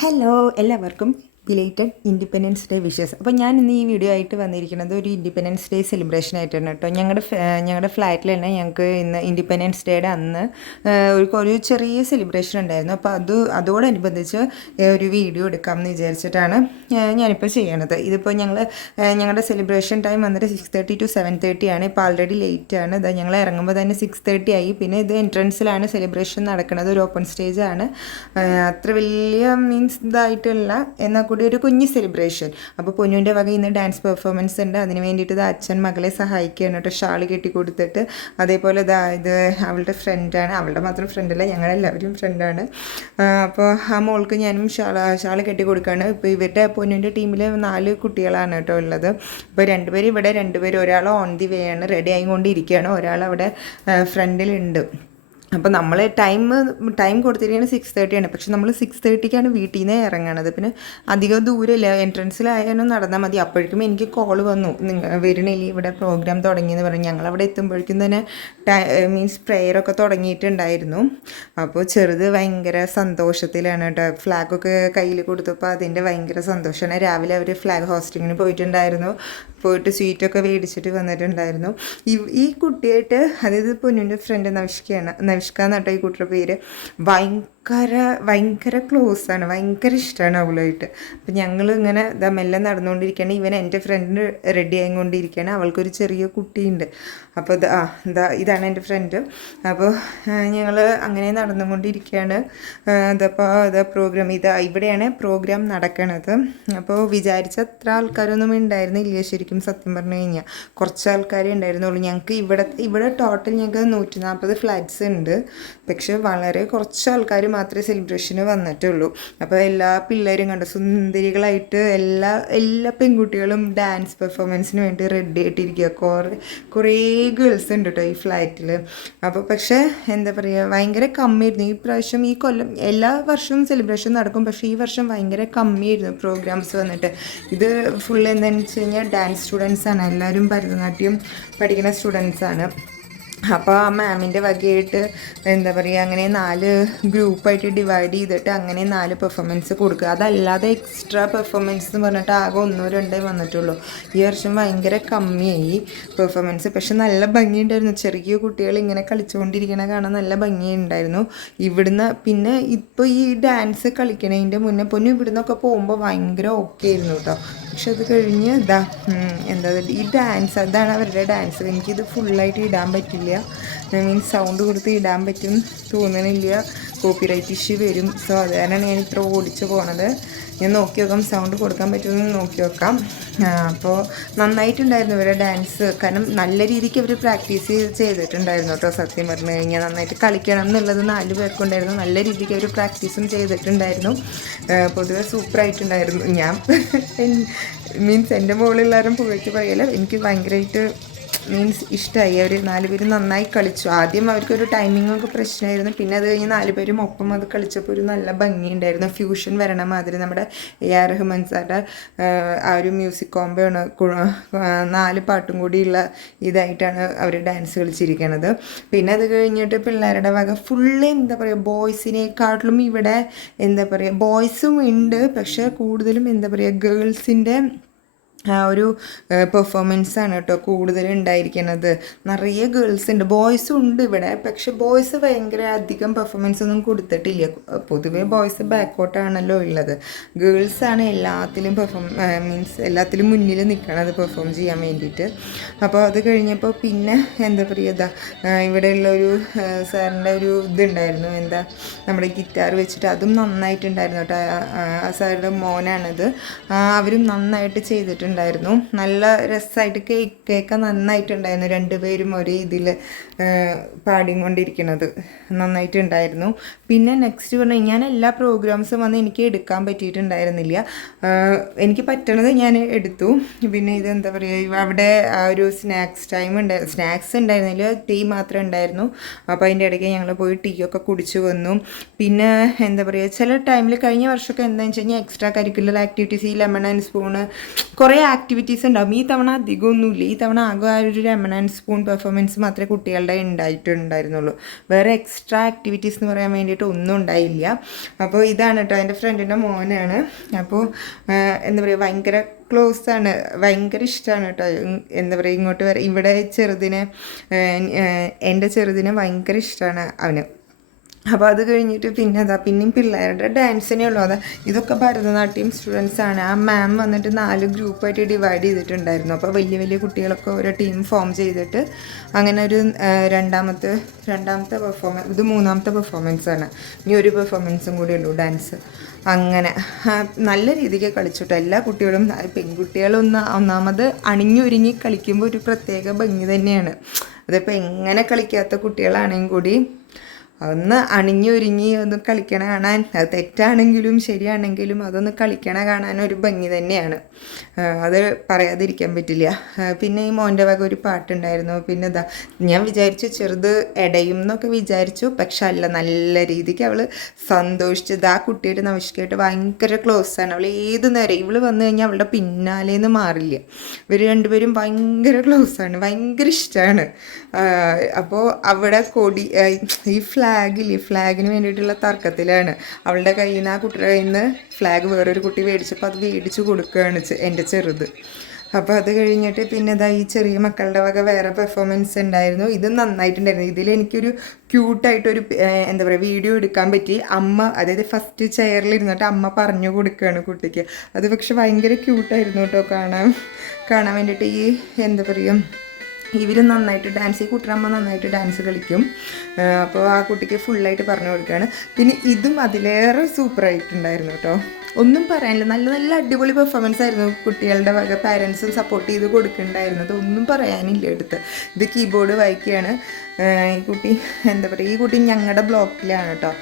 Hello എല്ലാവർക്കും belated independence day wishes. അപ്പോൾ ഞാൻ ഇന്ന് ഈ വീഡിയോ ആയിട്ട് വന്നിരിക്കുന്നത് ഒരു ഇൻഡിപെൻഡൻസ് ഡേ സെലിബ്രേഷൻ ആയിട്ടാണ് കേട്ടോ. ഞങ്ങളുടെ ഫ്ലാറ്റിൽ തന്നെ ഞങ്ങൾക്ക് ഇന്ന് ഇൻഡിപെൻഡൻസ് ഡേയുടെ അന്ന് ഒരു ചെറിയ സെലിബ്രേഷൻ ഉണ്ടായിരുന്നു. അപ്പോൾ അതോടനുബന്ധിച്ച് ഒരു വീഡിയോ എടുക്കാമെന്ന് വിചാരിച്ചിട്ടാണ് ഞാനിപ്പോൾ ചെയ്യണത്. ഇതിപ്പോൾ ഞങ്ങളുടെ സെലിബ്രേഷൻ ടൈം വന്നിട്ട് 6:30 to 7:30 ആണ്. ഇപ്പോൾ ആൾറെഡി ലേറ്റ് ആണ്. ഞങ്ങൾ ഇറങ്ങുമ്പോൾ തന്നെ 6:30 ആയി. പിന്നെ ഇത് എൻട്രൻസിലാണ് സെലിബ്രേഷൻ നടക്കുന്നത്. ഒരു ഓപ്പൺ സ്റ്റേജ് ആണ്. അത്ര വലിയ ഇതായിട്ടുള്ള എന്നാൽ കൂടി ഒരു കുഞ്ഞ് സെലിബ്രേഷൻ. അപ്പോൾ പൊന്നുവിൻ്റെ വക ഇന്ന് ഡാൻസ് പെർഫോമൻസ് ഉണ്ട്. അതിന് വേണ്ടിയിട്ട് ഇത് അച്ഛൻ മകളെ സഹായിക്കുകയാണ് കേട്ടോ. ഷാൾ കെട്ടി കൊടുത്തിട്ട്. അതേപോലെ ഇത് അവളുടെ ഫ്രണ്ടാണ്. അവളുടെ മാത്രം ഫ്രണ്ടല്ല, ഞങ്ങളെല്ലാവരും ഫ്രണ്ടാണ്. അപ്പോൾ ആ മോൾക്ക് ഞാനും ഷാൾ കെട്ടി കൊടുക്കുകയാണ്. ഇപ്പോൾ ഇവരുടെ പൊന്നുവിൻ്റെ ടീമിൽ 4 കുട്ടികളാണ് കേട്ടോ ഉള്ളത്. ഇപ്പോൾ 2 പേര് ഇവിടെ, 2 പേര് ഒരാൾ ഓൺ ദി വേ ആണ്, റെഡി ആയിക്കൊണ്ടിരിക്കുകയാണ്. ഒരാൾ അവിടെ ഫ്രണ്ടിലുണ്ട്. അപ്പോൾ നമ്മൾ ടൈം കൊടുത്തിരിക്കുന്നത് 6:30 ആണ്. പക്ഷെ നമ്മൾ 6:30ക്കാണ് വീട്ടിൽ നിന്ന് ഇറങ്ങണത്. പിന്നെ അധികം ദൂരമില്ല, എൻട്രൻസിലായാലും നടന്നാൽ മതി. അപ്പോഴേക്കും എനിക്ക് കോൾ വന്നു, വരണില്ലേ ഇവിടെ പ്രോഗ്രാം തുടങ്ങിയെന്ന് പറഞ്ഞു. ഞങ്ങളവിടെ എത്തുമ്പോഴേക്കും തന്നെ പ്രെയറൊക്കെ തുടങ്ങിയിട്ടുണ്ടായിരുന്നു. അപ്പോൾ ചെറുത് ഭയങ്കര സന്തോഷത്തിലാണ് കേട്ടോ. ഫ്ലാഗൊക്കെ കയ്യിൽ കൊടുത്തപ്പോൾ അതിൻ്റെ ഭയങ്കര സന്തോഷമാണ്. രാവിലെ അവർ ഫ്ലാഗ് ഹോസ്റ്റിങ്ങിന് പോയിട്ടുണ്ടായിരുന്നു. പോയിട്ട് സ്വീറ്റൊക്കെ മേടിച്ചിട്ട് വന്നിട്ടുണ്ടായിരുന്നു. ഈ കുട്ടിയായിട്ട്, അതായത് പൊന്നുവിൻ്റെ ഫ്രണ്ട് നവിഷ്ക എന്നാട്ടോ ഈ കുട്ടിയുടെ പേര്. ഭയങ്കര ക്ലോസ് ആണ്, ഭയങ്കര ഇഷ്ടമാണ് അവളുമായിട്ട്. അപ്പം ഞങ്ങൾ ഇങ്ങനെ മെല്ലെ നടന്നുകൊണ്ടിരിക്കുകയാണ്. ഇവൻ എൻ്റെ ഫ്രണ്ട് റെഡി ആയിക്കൊണ്ടിരിക്കുകയാണ്. അവൾക്കൊരു ചെറിയ കുട്ടിയുണ്ട്. അപ്പോൾ ഇതാണ് എൻ്റെ ഫ്രണ്ട്. അപ്പോൾ ഞങ്ങൾ അങ്ങനെ നടന്നുകൊണ്ടിരിക്കുകയാണ്. പ്രോഗ്രാം ഇവിടെയാണ് പ്രോഗ്രാം നടക്കണത്. അപ്പോൾ വിചാരിച്ച അത്ര ആൾക്കാരൊന്നും ഉണ്ടായിരുന്നില്ല ശരിക്കും സത്യം പറഞ്ഞു കഴിഞ്ഞാൽ. കുറച്ച് ആൾക്കാരേ ഉണ്ടായിരുന്നുള്ളൂ. ഞങ്ങൾക്ക് ഇവിടെ ടോട്ടൽ ഞങ്ങൾക്ക് 140 ഫ്ലാറ്റ്സ് ഉണ്ട്. പക്ഷെ വളരെ കുറച്ച് ആൾക്കാർ മാത്രമേ സെലിബ്രേഷന് വന്നിട്ടുള്ളൂ. അപ്പോൾ എല്ലാ പിള്ളേരും കണ്ട സുന്ദരികളായിട്ട് എല്ലാ പെൺകുട്ടികളും ഡാൻസ് പെർഫോമൻസിന് വേണ്ടി റെഡി ആയിട്ടിരിക്കുക. കുറേ ഗേൾസ് ഉണ്ട് കേട്ടോ ഈ ഫ്ലാറ്റിൽ. അപ്പോൾ പക്ഷേ എന്താ പറയുക, ഭയങ്കര കമ്മിയായിരുന്നു ഈ പ്രാവശ്യം. ഈ കൊല്ലം എല്ലാ വർഷവും സെലിബ്രേഷൻ നടക്കും, പക്ഷേ ഈ വർഷം ഭയങ്കര കമ്മിയായിരുന്നു പ്രോഗ്രാംസ് വന്നിട്ട്. ഇത് ഫുൾ എന്താണെന്ന് വെച്ച് കഴിഞ്ഞാൽ ഡാൻസ് സ്റ്റുഡൻസാണ്. എല്ലാവരും ഭരതനാട്യം പഠിക്കുന്ന സ്റ്റുഡൻസാണ്. അപ്പോൾ ആ മാമിൻ്റെ വകയായിട്ട് എന്താ പറയുക, അങ്ങനെ 4 ഗ്രൂപ്പായിട്ട് ഡിവൈഡ് ചെയ്തിട്ട് അങ്ങനെ 4 പെർഫോമൻസ് കൊടുക്കുക. അതല്ലാതെ എക്സ്ട്രാ പെർഫോമൻസ് എന്ന് പറഞ്ഞിട്ട് ആകെ 1-2 വന്നിട്ടുള്ളൂ. ഈ വർഷം ഭയങ്കര കമ്മിയായി പെർഫോമൻസ്. പക്ഷെ നല്ല ഭംഗിയുണ്ടായിരുന്നു. ചെറിയ കുട്ടികൾ ഇങ്ങനെ കളിച്ചുകൊണ്ടിരിക്കണ കാണാൻ നല്ല ഭംഗിയുണ്ടായിരുന്നു. ഇവിടുന്ന് പിന്നെ ഇപ്പോൾ ഈ ഡാൻസ് കളിക്കണതിൻ്റെ മുന്നേ പൊന്നു ഇവിടുന്നൊക്കെ പോകുമ്പോൾ ഭയങ്കര ഓക്കെ ആയിരുന്നു കേട്ടോ. പക്ഷെ അത് കഴിഞ്ഞ് ഈ ഡാൻസ്, അതാണ് അവരുടെ ഡാൻസ്. എനിക്കിത് ഫുള്ളായിട്ട് ഇടാൻ പറ്റില്ല. സൗണ്ട് കൊടുത്ത് ഇടാൻ പറ്റും തോന്നണില്ല, കോപ്പിറൈറ്റ് ഇഷ്യൂ വരും. സോ അതാണ് ഞാൻ ഇത്ര ഓടിച്ച് പോണത്. ഞാൻ നോക്കി നോക്കാം സൗണ്ട് കൊടുക്കാൻ പറ്റുമെന്ന് നോക്കി നോക്കാം. അപ്പോൾ നന്നായിട്ടുണ്ടായിരുന്നു ഇവരുടെ ഡാൻസ്. കാരണം നല്ല രീതിക്ക് അവർ പ്രാക്ടീസ് ചെയ്തിട്ടുണ്ടായിരുന്നു കേട്ടോ. സത്യം പറഞ്ഞു കഴിഞ്ഞാൽ നന്നായിട്ട് കളിക്കണം എന്നുള്ളത് 4 പേർക്കുണ്ടായിരുന്നു. നല്ല രീതിക്ക് അവർ പ്രാക്ടീസും ചെയ്തിട്ടുണ്ടായിരുന്നു. പൊതുവെ സൂപ്പറായിട്ടുണ്ടായിരുന്നു. ഞാൻ എൻ്റെ മുകളിലെല്ലാവരും പുകഴ്ത്തി പറയല. എനിക്ക് ഭയങ്കരമായിട്ട് ഇഷ്ടമായി. അവർ 4 പേരും നന്നായി കളിച്ചു. ആദ്യം അവർക്കൊരു ടൈമിങ്ങൊക്കെ പ്രശ്നമായിരുന്നു. പിന്നെ അത് കഴിഞ്ഞ് 4 പേരും ഒപ്പം അത് കളിച്ചപ്പോൾ ഒരു നല്ല ഭംഗിയുണ്ടായിരുന്നു. ഫ്യൂഷൻ വരണ മാതിരി നമ്മുടെ AR റഹ്മാൻ സാറിൻ്റെ ആ ഒരു മ്യൂസിക് കോംബോയാണ്. 4 പാട്ടും കൂടിയുള്ള ഇതായിട്ടാണ് അവർ ഡാൻസ് കളിച്ചിരിക്കുന്നത്. പിന്നെ അത് കഴിഞ്ഞിട്ട് പിള്ളേരുടെ വക ഫുള്ള് എന്താ പറയുക, ബോയ്സിനെക്കാട്ടിലും ഇവിടെ എന്താ പറയുക ബോയ്സും ഉണ്ട്. പക്ഷേ കൂടുതലും എന്താ പറയുക ഗേൾസിൻ്റെ ആ ഒരു പെർഫോമൻസാണ് കേട്ടോ കൂടുതൽ ഉണ്ടായിരിക്കുന്നത്. നിറയെ ഗേൾസ് ഉണ്ട്, ബോയ്സും ഉണ്ട് ഇവിടെ. പക്ഷെ ബോയ്സ് ഭയങ്കര അധികം പെർഫോമൻസ് ഒന്നും കൊടുത്തിട്ടില്ല. പൊതുവേ ബോയ്സ് ബാക്കോട്ടാണല്ലോ ഉള്ളത്. ഗേൾസാണ് എല്ലാത്തിലും എല്ലാത്തിലും മുന്നിൽ നിൽക്കണത് പെർഫോം ചെയ്യാൻ വേണ്ടിയിട്ട്. അപ്പോൾ അത് കഴിഞ്ഞപ്പോൾ പിന്നെ എന്താ പറയുക, ഇവിടെയുള്ള ഒരു സാറിൻ്റെ ഒരു ഇതുണ്ടായിരുന്നു, നമ്മുടെ ഗിറ്റാർ വെച്ചിട്ട് അതും നന്നായിട്ടുണ്ടായിരുന്നു കേട്ടോ. ആ സാറുടെ മോനാണിത്. അവരും നന്നായിട്ട് ചെയ്തിട്ടുണ്ട്. നല്ല രസമായിട്ട് കേക്ക് നന്നായിട്ടുണ്ടായിരുന്നു. 2 പേരും ഒരേ ഇതിൽ പാടിക്കൊണ്ടിരിക്കുന്നത് നന്നായിട്ടുണ്ടായിരുന്നു. പിന്നെ നെക്സ്റ്റ് പറഞ്ഞാൽ ഞാൻ എല്ലാ പ്രോഗ്രാംസും വന്ന് എനിക്ക് എടുക്കാൻ പറ്റിയിട്ടുണ്ടായിരുന്നില്ല. എനിക്ക് പറ്റണത് ഞാൻ എടുത്തു. പിന്നെ ഇതെന്താ പറയുക, അവിടെ ആ ഒരു സ്നാക്സ് ഉണ്ടായിരുന്നില്ല, ടീ മാത്രമേ ഉണ്ടായിരുന്നു. അപ്പോൾ അതിൻ്റെ ഇടയ്ക്ക് ഞങ്ങൾ പോയി ടീ ഒക്കെ കുടിച്ചു വന്നു. പിന്നെ എന്താ പറയുക, ചില ടൈമിൽ കഴിഞ്ഞ വർഷമൊക്കെ എന്താണെന്ന് വെച്ച് കഴിഞ്ഞാൽ എക്സ്ട്രാ കരിക്കുലർ ആക്ടിവിറ്റീസ് ഈ ലെമൺ ആൻഡ് സ്പൂണ് കുറേ ആക്ടിവിറ്റീസ് ഉണ്ടാവും. ഈ തവണ അധികമൊന്നുമില്ല. ഈ തവണ ആകെ ആ ഒരു ലെമൺ ആൻഡ് സ്പൂൺ പെർഫോമൻസ് മാത്രമേ കുട്ടികളുടെ ഉണ്ടായിട്ടുണ്ടായിരുന്നുള്ളൂ. വേറെ എക്സ്ട്രാ ആക്ടിവിറ്റീസ് എന്ന് പറയാൻ വേണ്ടിയിട്ട് ഒന്നും ഉണ്ടായില്ല. അപ്പോൾ ഇതാണ് കേട്ടോ എൻ്റെ ഫ്രണ്ടിൻ്റെ മോനാണ്. അപ്പോൾ എന്താ പറയുക, ഭയങ്കര ക്ലോസ് ആണ്, ഭയങ്കര ഇഷ്ടമാണ് കേട്ടോ. എന്താ പറയുക, ഇങ്ങോട്ട് ഇവിടെ ചെറുതിനെ, എൻ്റെ ചെറുതിനെ ഭയങ്കര ഇഷ്ടമാണ് അവന്. അപ്പോൾ അത് കഴിഞ്ഞിട്ട് പിന്നെ പിന്നെയും പിള്ളേരുടെ ഡാൻസിനേ ഉള്ളൂ. ഇതൊക്കെ ഭരതനാട്യം സ്റ്റുഡൻസാണ്. ആ മാം വന്നിട്ട് 4 ഗ്രൂപ്പായിട്ട് ഡിവൈഡ് ചെയ്തിട്ടുണ്ടായിരുന്നു. അപ്പോൾ വലിയ വലിയ കുട്ടികളൊക്കെ ഓരോ ടീം ഫോം ചെയ്തിട്ട് അങ്ങനെ ഒരു രണ്ടാമത്തെ പെർഫോമൻസ്, ഇത് 3ാമത്തെ പെർഫോമൻസാണ്. ഇനി ഒരു പെർഫോമൻസും കൂടി ഉള്ളൂ ഡാൻസ്. അങ്ങനെ നല്ല രീതിക്ക് കളിച്ചിട്ടോ. എല്ലാ കുട്ടികളും, ഒന്നാമത് അണിഞ്ഞൊരുങ്ങി കളിക്കുമ്പോൾ ഒരു പ്രത്യേക ഭംഗി തന്നെയാണ്. അതിപ്പോൾ എങ്ങനെ കളിക്കാത്ത കുട്ടികളാണെങ്കിൽ കൂടി ഒന്ന് അണിഞ്ഞൊരുങ്ങി ഒന്ന് കളിക്കണ കാണാൻ, അത് തെറ്റാണെങ്കിലും ശരിയാണെങ്കിലും അതൊന്ന് കളിക്കണ കാണാൻ ഒരു ഭംഗി തന്നെയാണ്. അത് പറയാതിരിക്കാൻ പറ്റില്ല. പിന്നെ ഈ മോൻ്റെ വക ഒരു പാട്ടുണ്ടായിരുന്നു. പിന്നെ ഞാൻ വിചാരിച്ചു ചെറുത് ഇടയും എന്നൊക്കെ വിചാരിച്ചു. പക്ഷെ അല്ല, നല്ല രീതിക്ക് അവൾ സന്തോഷിച്ചത്. ആ കുട്ടിയുടെ നമസ്കാരമായിട്ട് ഭയങ്കര ക്ലോസാണ്. അവൾ ഏത് നേരം ഇവൾ വന്നു കഴിഞ്ഞാൽ അവളുടെ പിന്നാലേന്ന് മാറില്ല. ഇവർ രണ്ടുപേരും ഭയങ്കര ക്ലോസാണ്, ഭയങ്കര ഇഷ്ടമാണ്. അപ്പോൾ അവിടെ ഈ ഫ്ലാഗിന് വേണ്ടിയിട്ടുള്ള തർക്കത്തിലാണ്. അവളുടെ കയ്യിൽ നിന്ന്, ആ കുട്ടിയുടെ കയ്യിൽ നിന്ന് ഫ്ലാഗ് വേറൊരു കുട്ടി മേടിച്ചപ്പോൾ അത് മേടിച്ച് കൊടുക്കുകയാണ് എൻ്റെ ചെറുത്. അപ്പോൾ അത് കഴിഞ്ഞിട്ട് പിന്നെ ഈ ചെറിയ മക്കളുടെ വക വേറെ പെർഫോമൻസ് ഉണ്ടായിരുന്നു. ഇത് നന്നായിട്ടുണ്ടായിരുന്നു. ഇതിൽ എനിക്കൊരു ക്യൂട്ടായിട്ടൊരു എന്താ പറയുക വീഡിയോ എടുക്കാൻ പറ്റി. അമ്മ, അതായത് ഫസ്റ്റ് ചെയറിലിരുന്നിട്ട് അമ്മ പറഞ്ഞു കൊടുക്കുകയാണ് കുട്ടിക്ക്. അത് പക്ഷെ ഭയങ്കര ക്യൂട്ടായിരുന്നു കേട്ടോ കാണാൻ വേണ്ടിയിട്ട്. ഈ എന്താ പറയുക, ഇവർ നന്നായിട്ട് ഡാൻസ്, ഈ കുട്ടിയമ്മ നന്നായിട്ട് ഡാൻസ് കളിക്കും. അപ്പോൾ ആ കുട്ടിക്ക് ഫുള്ളായിട്ട് പറഞ്ഞു കൊടുക്കുകയാണ്. പിന്നെ ഇതും അതിലേറെ സൂപ്പറായിട്ടുണ്ടായിരുന്നു കേട്ടോ. ഒന്നും പറയാനില്ല, നല്ല നല്ല അടിപൊളി പെർഫോമൻസ് ആയിരുന്നു. കുട്ടികളുടെ വക പാരൻസും സപ്പോർട്ട് ചെയ്ത് കൊടുക്കുന്നുണ്ടായിരുന്നത്, ഒന്നും പറയാനില്ല എടുത്ത്. ഇത് കീബോർഡ് വായിക്കുകയാണ് ഈ കുട്ടി. എന്താ പറയുക, ഈ കുട്ടി ഞങ്ങളുടെ ബ്ലോക്കിലാണ് കേട്ടോ.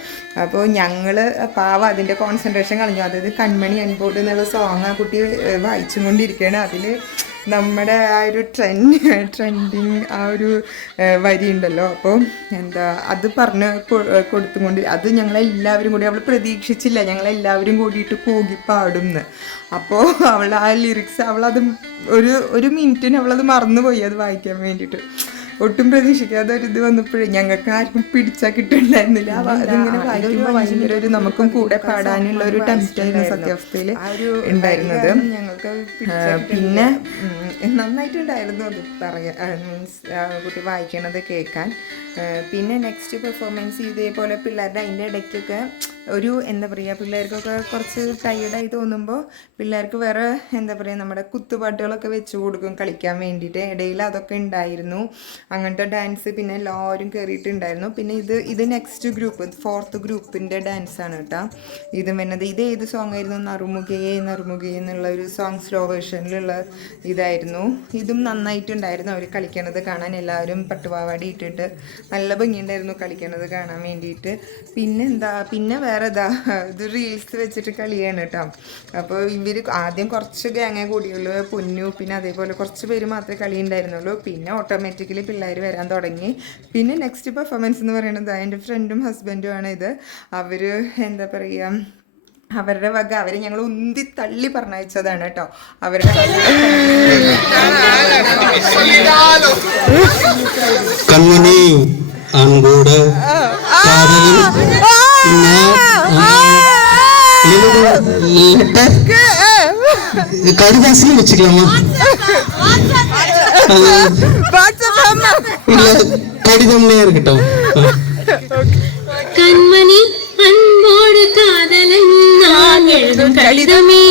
അപ്പോൾ ഞങ്ങൾ പാവം അതിൻ്റെ കോൺസെൻട്രേഷൻ കളഞ്ഞു. അതായത് കൺമണി അൻബോർഡ് എന്നുള്ള സോങ് ആ കുട്ടി വായിച്ചും കൊണ്ടിരിക്കുകയാണ്. അതിൽ നമ്മുടെ ആ ഒരു ട്രെൻഡിങ് ആ ഒരു വരി ഉണ്ടല്ലോ. അപ്പോൾ അത് പറഞ്ഞ് കൊടുത്തുകൊണ്ട് അത് ഞങ്ങളെല്ലാവരും കൂടി, അവൾ പ്രതീക്ഷിച്ചില്ല ഞങ്ങളെല്ലാവരും കൂടിയിട്ട് കൂകി പാടുമെന്ന്. അപ്പോൾ അവൾ ആ ലിറിക്സ് അവളത് ഒരു മിനിറ്റിന് അവളത് മറന്നുപോയി അത് വായിക്കാൻ വേണ്ടിയിട്ട്. ഒട്ടും പ്രതീക്ഷിക്കാതെ ഒരു ഇത് വന്നപ്പോഴേ ഞങ്ങൾക്ക് ആർക്കും പിടിച്ചാൽ കിട്ടുന്നുണ്ടായിരുന്നില്ല. അതിങ്ങനെ വായിക്കുമ്പോൾ ഭയങ്കര ഒരു നമുക്കും കൂടെ പാടാനുള്ള ഒരു ടെൻഷനായിരുന്നു സത്യാവസ്ഥയിൽ ഉണ്ടായിരുന്നത്. ഞങ്ങൾക്ക് പിന്നെ നന്നായിട്ടുണ്ടായിരുന്നു അത് മീൻസ് കുട്ടി വായിക്കണത് കേൾക്കാൻ. പിന്നെ നെക്സ്റ്റ് പെർഫോമൻസ് ഇതേപോലെ പിള്ളേരുടെ അതിൻ്റെ ഇടയ്ക്കൊക്കെ ഒരു എന്താ പറയുക, പിള്ളേർക്കൊക്കെ കുറച്ച് ടയേർഡായി തോന്നുമ്പോൾ പിള്ളേർക്ക് വേറെ എന്താ പറയുക, നമ്മുടെ കുത്തുപാട്ടുകളൊക്കെ വെച്ച് കൊടുക്കും കളിക്കാൻ വേണ്ടിയിട്ട്. ഇടയിൽ അതൊക്കെ ഉണ്ടായിരുന്നു, അങ്ങനത്തെ ഡാൻസ്. പിന്നെ എല്ലാവരും കയറിയിട്ടുണ്ടായിരുന്നു. പിന്നെ ഇത് നെക്സ്റ്റ് ഗ്രൂപ്പ്, 4th ഗ്രൂപ്പിൻ്റെ ഡാൻസാണ് കേട്ടോ. ഇത് വരുന്നത്, ഇത് ഏത് സോങ് ആയിരുന്നു, നറുമുഖയെ എന്നുള്ള ഒരു സോങ്, സ്ലോ വേർഷനിലുള്ള ഇതായിരുന്നു. ഇതും നന്നായിട്ടുണ്ടായിരുന്നു അവർ കളിക്കണത് കാണാൻ. എല്ലാവരും പട്ടുപാവാടി ഇട്ടിട്ട് നല്ല ഭംഗിയുണ്ടായിരുന്നു കളിക്കണത് കാണാൻ വേണ്ടിയിട്ട്. പിന്നെ വേറെ ഇത് റീൽസ് വെച്ചിട്ട് കളിയാണ് കേട്ടോ. അപ്പോൾ ഇവർ ആദ്യം കുറച്ച് ഗ്യാങ്ങേ കൂടിയുള്ളൂ, പൊന്നു, പിന്നെ അതേപോലെ കുറച്ച് പേര് മാത്രമേ കളി ഉണ്ടായിരുന്നുള്ളൂ. പിന്നെ ഓട്ടോമാറ്റിക്കലി പിള്ളേർ വരാൻ തുടങ്ങി. പിന്നെ നെക്സ്റ്റ് പെർഫോമൻസ് എന്ന് പറയുന്നത് എൻ്റെ ഫ്രണ്ടും ഹസ്ബൻഡുമാണ്. ഇത് അവർ എന്താ പറയുക, അവരുടെ വക അവരെ ഞങ്ങൾ ഉന്തി തള്ളി പറഞ്ഞയച്ചതാണ് കേട്ടോ. അവരുടെ കൺമണി അൻപോട് கடிதாசியும் வச்சுக்கலாமா? இல்ல கடிதம்லயே இருக்கட்டும். கண்மணி அன்போடு காதலன் நான் எழுதும் கடிதமே.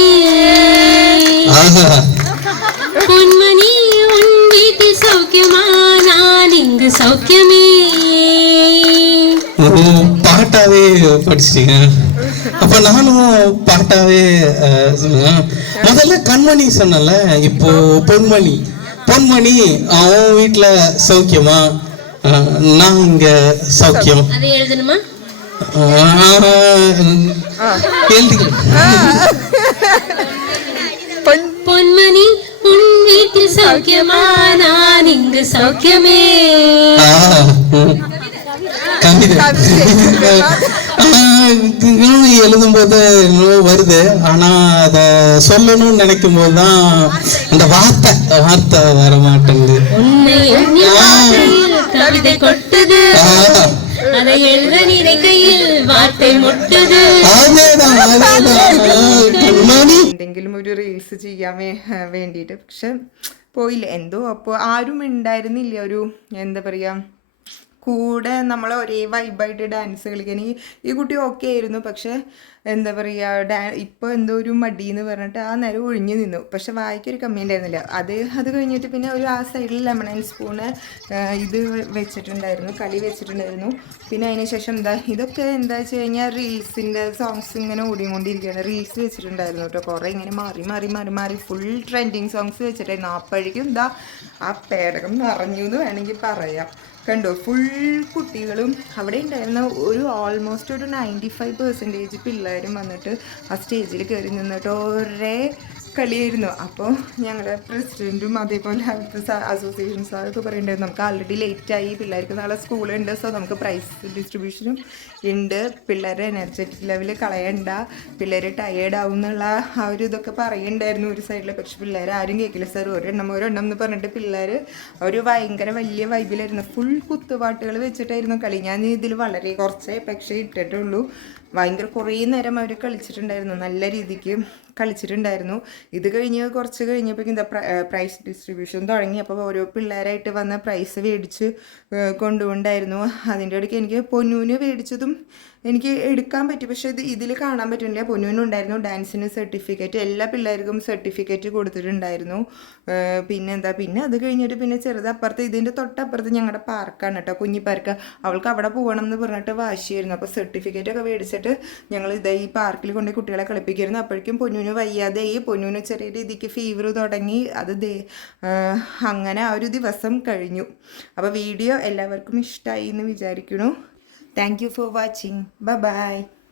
பொன்மணி உன் வீட்டில் சௌக்கியமா, நான் இங்கு சௌக்கியமே. பாட்டாவே படிச்சிட்டீங்க. அப்ப நானும் பாட்டாவே முதல்ல கண்மணி சொன்னல, இப்போ பொன்மணி. பொன்மணி அவன் வீட்டுல சௌக்கியமா, நான் இங்க சௌக்கியம். அதை எழுதணுமா? பொன்மணி உன் வீட்டில் சௌக்கியமா, நான் இங்கு சௌக்கியமே. எழுதும் போது வருது, ஆனா அத சொல்லணும்னு நினைக்கும் போதுதான் அந்த வார்த்தை வர மாட்டேங்குது. உன்னை எண்ணி பார்க்கையில் கவிதை கொட்டுது, அதை எழுத நினைக்கையில் വാർത്ത മുട്ടുത്. എന്തെങ്കിലും ഒരു റീൽസ് ചെയ്യാൻ വേണ്ടിയിട്ട്, പക്ഷെ പോയില്ല എന്തോ. അപ്പോൾ ആരും ഉണ്ടായിരുന്നില്ല ഒരു എന്താ പറയുക കൂടെ നമ്മൾ ഒരേ വൈബായിട്ട് ഡാൻസ് കളിക്കാൻ. ഈ കുട്ടി ഓക്കെ ആയിരുന്നു, പക്ഷെ എന്താ പറയുക ഇപ്പോൾ എന്തോ ഒരു മടി എന്ന് പറഞ്ഞിട്ട് ആ നേരം ഒഴിഞ്ഞു നിന്നു. പക്ഷെ വായിക്കൊരു കമ്മി ഉണ്ടായിരുന്നില്ല. അത് കഴിഞ്ഞിട്ട് പിന്നെ ഒരു ആ സൈഡിൽ ലെമൺ ആൻഡ് സ്പൂണ് ഇത് വെച്ചിട്ടുണ്ടായിരുന്നു, കളി വെച്ചിട്ടുണ്ടായിരുന്നു. പിന്നെ അതിന് ശേഷം ഇതൊക്കെ എന്താ വെച്ച് കഴിഞ്ഞാൽ റീൽസിൻ്റെ സോങ്സ് ഇങ്ങനെ ഓടിക്കൊണ്ടിരിക്കുകയാണ്. റീൽസ് വെച്ചിട്ടുണ്ടായിരുന്നു കേട്ടോ, കുറേ ഇങ്ങനെ മാറി ഫുൾ ട്രെൻഡിങ് സോങ്സ് വെച്ചിട്ടായിരുന്നു. അപ്പോഴേക്കും ആ പേടകം നിറഞ്ഞു എന്ന് വേണമെങ്കിൽ പറയാം. കണ്ടോ, ഫുൾ കുട്ടികളും അവിടെ ഉണ്ടായിരുന്ന ഒരു ഓൾമോസ്റ്റ് ഒരു 95% പിള്ളേരും വന്നിട്ട് ആ സ്റ്റേജിൽ കയറി നിന്നിട്ട് ഒരേ കളിയായിരുന്നു. അപ്പോൾ ഞങ്ങളുടെ പ്രസിഡൻറ്റും അതേപോലെ അവിടുത്തെ അസോസിയേഷൻ സാറൊക്കെ പറയുന്നുണ്ടായിരുന്നു, നമുക്ക് ആൾറെഡി ലേറ്റായി, പിള്ളേർക്ക് നാളെ സ്കൂളുണ്ട്, സോ നമുക്ക് പ്രൈസ് ഡിസ്ട്രിബ്യൂഷനും ഉണ്ട്, പിള്ളേരുടെ എനർജറ്റിക് ലെവൽ കളയണ്ട, പിള്ളേർ ടയേർഡ് ആവും എന്നുള്ള ആ ഒരു ഇതൊക്കെ പറയുന്നുണ്ടായിരുന്നു ഒരു സൈഡിൽ. പക്ഷെ പിള്ളേർ ആരും കേൾക്കില്ല. സാർ ഒരെണ്ണം എന്ന് പറഞ്ഞിട്ട് പിള്ളേർ ഒരു ഭയങ്കര വലിയ വൈബിലായിരുന്നു. ഫുൾ കുത്തുപാട്ടുകൾ വെച്ചിട്ടായിരുന്നു കളി. ഞാൻ ഇതിൽ വളരെ കുറച്ചേ പക്ഷേ ഇട്ടിട്ടുള്ളൂ. ഭയങ്കര കുറേ നേരം അവർ കളിച്ചിട്ടുണ്ടായിരുന്നു, നല്ല രീതിക്ക് കളിച്ചിട്ടുണ്ടായിരുന്നു. ഇത് കുറച്ച് കഴിഞ്ഞപ്പോഴേക്കും എന്താ പ്രൈസ് ഡിസ്ട്രിബ്യൂഷൻ തുടങ്ങി. അപ്പോൾ ഓരോ പിള്ളേരായിട്ട് വന്ന പ്രൈസ് മേടിച്ച് കൊണ്ടുപോണ്ടായിരുന്നു. അതിൻ്റെ ഇടയ്ക്ക് എനിക്ക് പൊന്നൂന് മേടിച്ചതും എനിക്ക് എടുക്കാൻ പറ്റി, പക്ഷേ ഇതിൽ കാണാൻ പറ്റുന്നില്ല. പൊന്നൂനുണ്ടായിരുന്നു ഡാൻസിന് സർട്ടിഫിക്കറ്റ്, എല്ലാ പിള്ളേർക്കും സർട്ടിഫിക്കറ്റ് കൊടുത്തിട്ടുണ്ടായിരുന്നു. പിന്നെ അത് കഴിഞ്ഞിട്ട് പിന്നെ അപ്പുറത്ത് ഇതിൻ്റെ തൊട്ടപ്പുറത്ത് ഞങ്ങളുടെ പാർക്കാണ് കേട്ടോ, കുഞ്ഞി പാർക്ക്. അവൾക്ക് അവിടെ പോകണം എന്ന് പറഞ്ഞിട്ട് വാശിയായിരുന്നു. അപ്പോൾ സർട്ടിഫിക്കറ്റൊക്കെ മേടിച്ചിട്ട് ഞങ്ങൾ ഈ പാർക്കിൽ കൊണ്ട് കുട്ടികളെ കളിപ്പിക്കായിരുന്നു. അപ്പോഴേക്കും പൊന്നൂന് വയ്യാതെ പൊന്നൂന് ചെറിയ രീതിക്ക് ഫീവർ തുടങ്ങി. അങ്ങനെ ആ ഒരു ദിവസം കഴിഞ്ഞു. അപ്പോൾ വീഡിയോ എല്ലാവർക്കും ഇഷ്ടമായി എന്ന് വിചാരിക്കുന്നു. Thank you for watching. Bye bye.